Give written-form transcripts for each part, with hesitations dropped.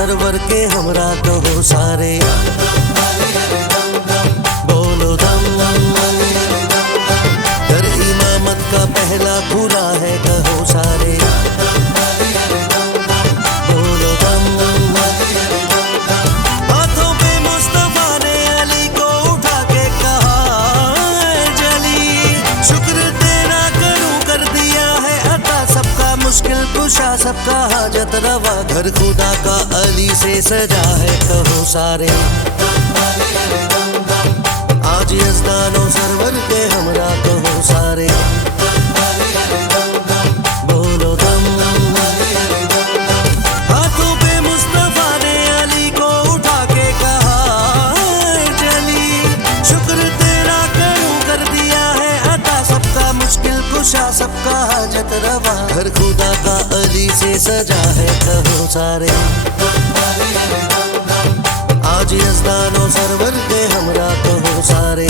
Server के हमरा कहो सारे, बोलो दम। घर इमामत का पहला खुला है कहो सारे, बोलो दम। हाथों पे मुस्तफा ने अली को उठा के कहा जली, शुक्र तेरा करूं कर दिया है अता, सबका मुश्किल कुशा सबका हाजत रवा। घर खुदा का अली से सजा है कहो सारे, आज यज़दानो सरवर के हमरा कहो सारे, बोलो दम। हाथों पे मुस्तफा ने अली को उठा के कहा जली, शुक्र तेरा करूं कर दिया है अता, सबका मुश्किल कुशा सबका हाजत रवा। घर खुदा का अली से सजा है कहो सारे, आज यज़दानो सरवर के हमरा कहो सारे,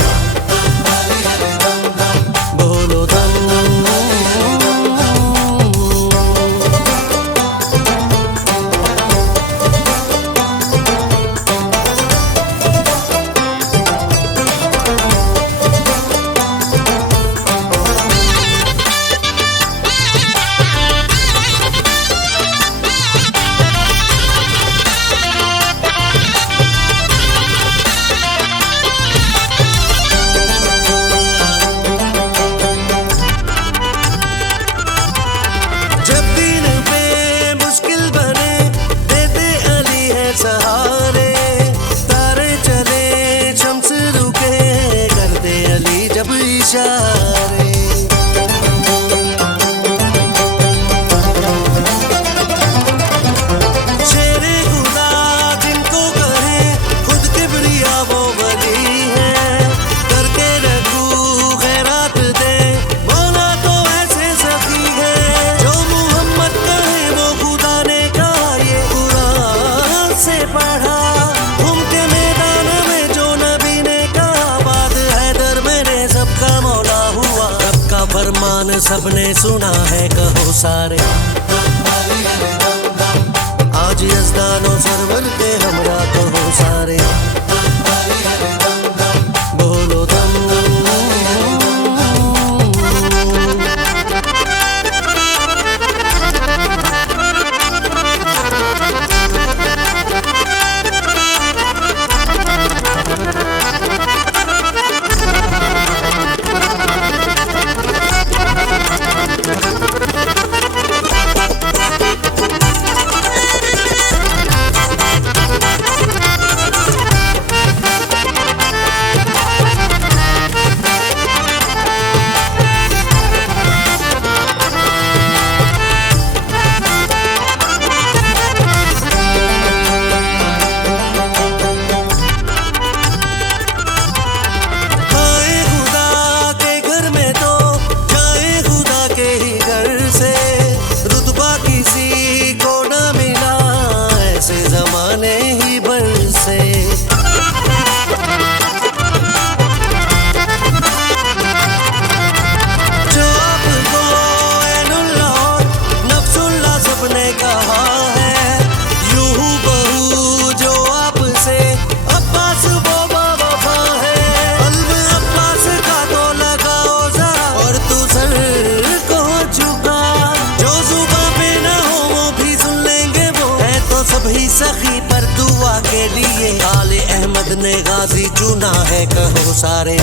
बोलो दम। सहारे तारे चले शम्स रुके, करते अली जब इशारे। शेरे खुदा जिनको कहे खुद किबरिया वो वली है, करके रखू खैरात दे बोला तो ऐसे सखी है। जो मोहम्मद कहे वो खुदा ने कहा, ये कुरान से पढ़ा। घूम के मैदान में जो नबी ने कहा, बाद हैदर मेरे सबका मौला हुआ। रब का फरमान सबने सुना है कहो सारे, आज यज़दानो सरवर के हमरा कहो सारे, बोलो दम। सखी पर दुआ के लिए आले अहमद ने गाजी चुना है कहो सारे,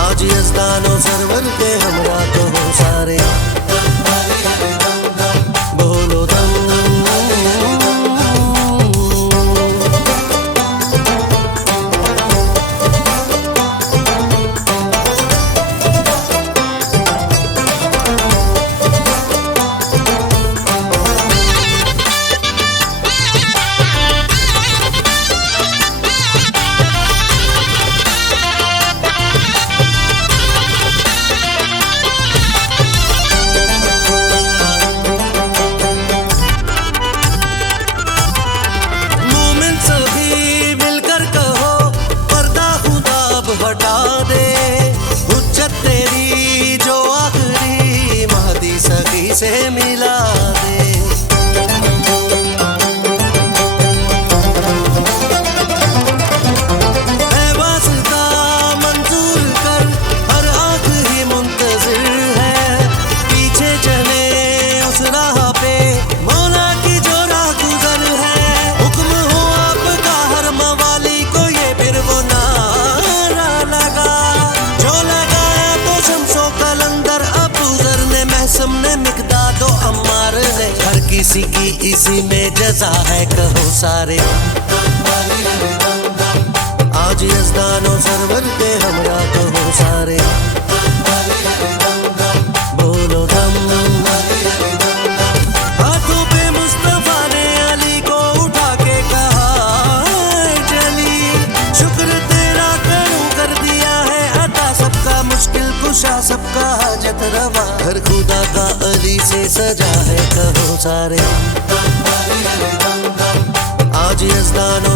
आज यज़दानो सरवर के हमरा कहो सारे, बोलो दम। से मिला दे। किसी की इसी में जजा है, कहो सारे आज यज़दानो सरवर के हमरा कहो सारे, बोलो दम। हाथों पे मुस्तफा ने अली को उठा के कहा चली, शुक्र तेरा करूं कर दिया है अता, सबका मुश्किल कुशा सबका हाजत रवा, हर खुदा का अली से सजा है, कहो सारे आज यज़दानो